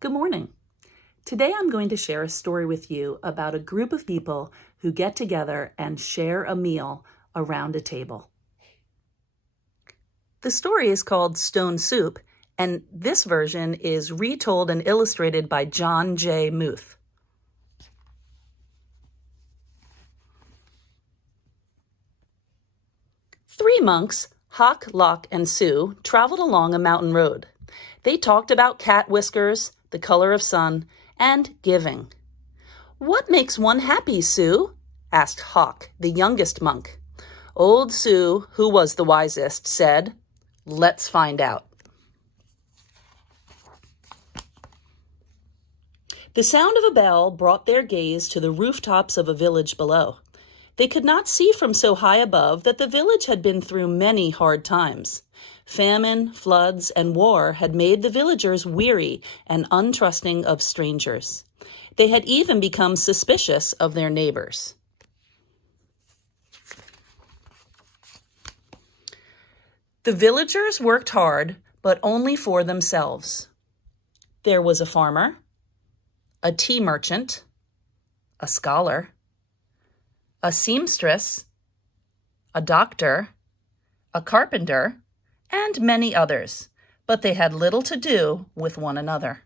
Good morning. Today I'm going to share a story with you about a group of people who get together and share a meal around a table. The story is called Stone Soup, and this version is retold and illustrated by John J. Muth. Three monks, Hock, Lock, and Sue, traveled along a mountain road. They talked about cat whiskers, the color of sun, and giving. "What makes one happy, Sue?" asked Hock, the youngest monk. Old Sue, who was the wisest, said, "Let's find out." The sound of a bell brought their gaze to the rooftops of a village below. They could not see from so high above that the village had been through many hard times. Famine, floods, and war had made the villagers weary and untrusting of strangers. They had even become suspicious of their neighbors. The villagers worked hard, but only for themselves. There was a farmer, a tea merchant, a scholar, a seamstress, a doctor, a carpenter, and many others, but they had little to do with one another.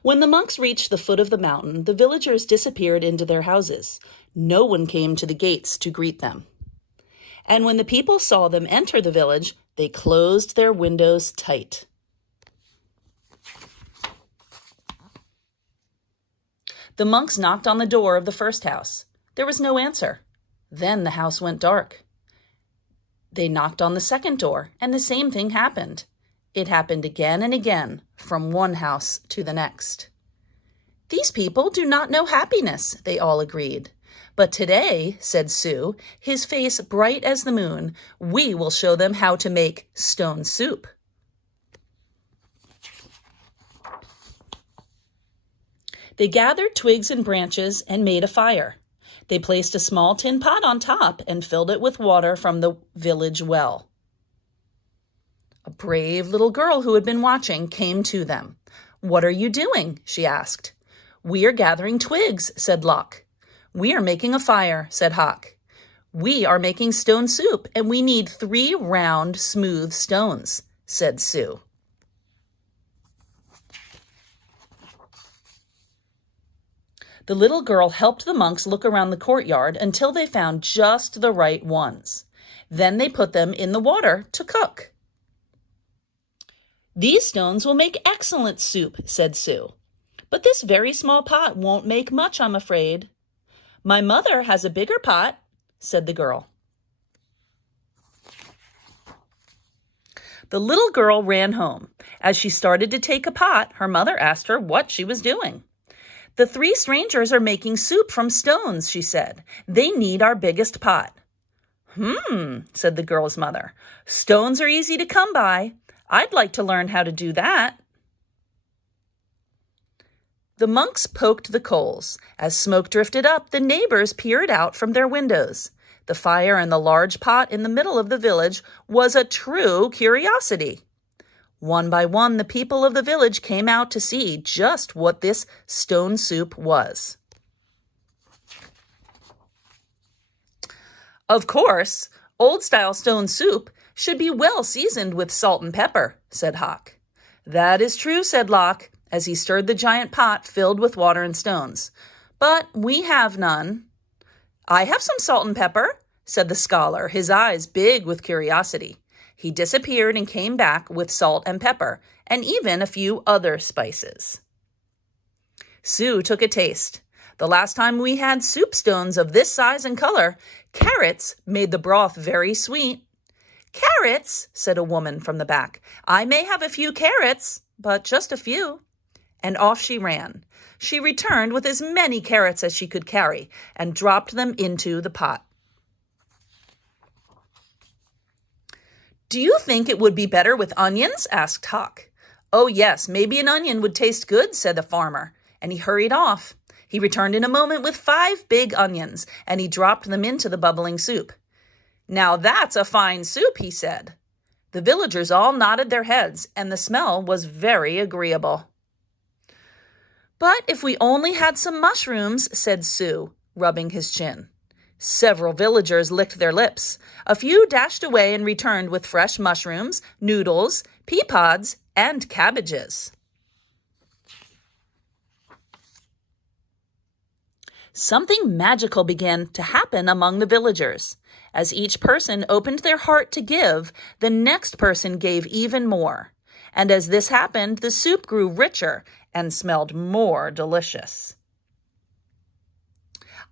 When the monks reached the foot of the mountain, the villagers disappeared into their houses. No one came to the gates to greet them. And when the people saw them enter the village, they closed their windows tight. The monks knocked on the door of the first house. There was no answer. Then the house went dark. They knocked on the second door, and the same thing happened. It happened again and again, from one house to the next. "These people do not know happiness," they all agreed. "But today," said Sue, his face bright as the moon, "we will show them how to make stone soup." They gathered twigs and branches and made a fire. They placed a small tin pot on top and filled it with water from the village well. A brave little girl who had been watching came to them. "What are you doing?" she asked. "We are gathering twigs," said Lock. "We are making a fire," said Hock. "We are making stone soup, and we need 3 round, smooth stones," said Sue. The little girl helped the monks look around the courtyard until they found just the right ones. Then they put them in the water to cook. "These stones will make excellent soup," said Sue. "But this very small pot won't make much, I'm afraid." "My mother has a bigger pot," said the girl. The little girl ran home. As she started to take a pot, her mother asked her what she was doing. "The 3 strangers are making soup from stones," she said. "They need our biggest pot." Said the girl's mother. "Stones are easy to come by. I'd like to learn how to do that." The monks poked the coals. As smoke drifted up, the neighbors peered out from their windows. The fire in the large pot in the middle of the village was a true curiosity. One by one, the people of the village came out to see just what this stone soup was. "Of course, old-style stone soup should be well seasoned with salt and pepper," said Hock. "That is true," said Lock, as he stirred the giant pot filled with water and stones. "But we have none." "I have some salt and pepper," said the scholar, his eyes big with curiosity. He disappeared and came back with salt and pepper, and even a few other spices. Sue took a taste. "The last time we had soup stones of this size and color, carrots made the broth very sweet." "Carrots," said a woman from the back. "I may have a few carrots, but just a few." And off she ran. She returned with as many carrots as she could carry and dropped them into the pot. "Do you think it would be better with onions?" asked Hock. "Oh, yes, maybe an onion would taste good," said the farmer, and he hurried off. He returned in a moment with 5 big onions, and he dropped them into the bubbling soup. "Now that's a fine soup," he said. The villagers all nodded their heads, and the smell was very agreeable. "But if we only had some mushrooms," said Sue, rubbing his chin. Several villagers licked their lips. A few dashed away and returned with fresh mushrooms, noodles, pea pods, and cabbages. Something magical began to happen among the villagers. As each person opened their heart to give, the next person gave even more. And as this happened, the soup grew richer and smelled more delicious.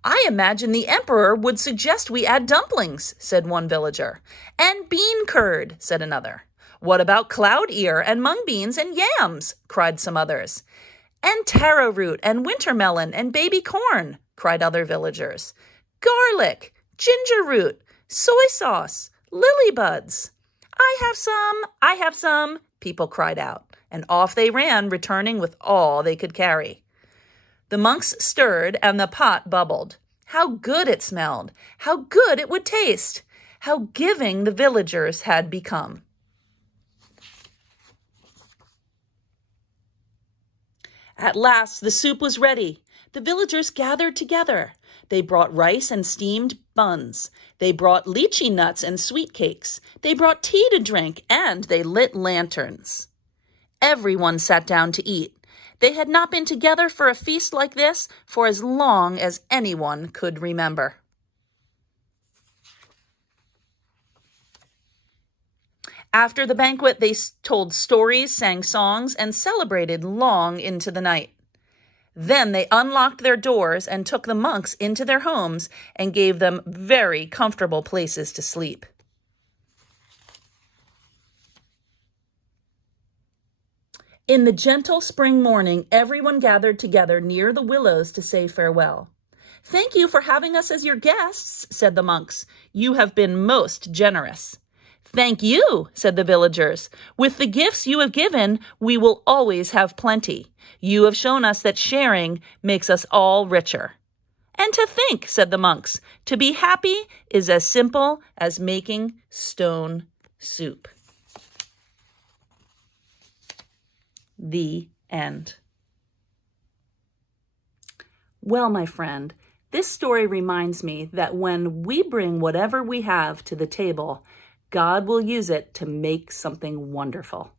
"I imagine the emperor would suggest we add dumplings," said one villager. "And bean curd," said another. "What about cloud ear and mung beans and yams?" cried some others. "And taro root and winter melon and baby corn," cried other villagers. "Garlic, ginger root, soy sauce, lily buds." I have some," people cried out, and off they ran, returning with all they could carry. The monks stirred, and the pot bubbled. How good it smelled! How good it would taste! How giving the villagers had become! At last the soup was ready. The villagers gathered together. They brought rice and steamed buns. They brought lychee nuts and sweet cakes. They brought tea to drink, and they lit lanterns. Everyone sat down to eat. They had not been together for a feast like this for as long as anyone could remember. After the banquet, they told stories, sang songs, and celebrated long into the night. Then they unlocked their doors and took the monks into their homes and gave them very comfortable places to sleep. In the gentle spring morning, everyone gathered together near the willows to say farewell. "Thank you for having us as your guests," said the monks. "You have been most generous." "Thank you," said the villagers. "With the gifts you have given, we will always have plenty. You have shown us that sharing makes us all richer." "And to think," said the monks, "to be happy is as simple as making stone soup." The end. Well, my friend, this story reminds me that when we bring whatever we have to the table, God will use it to make something wonderful.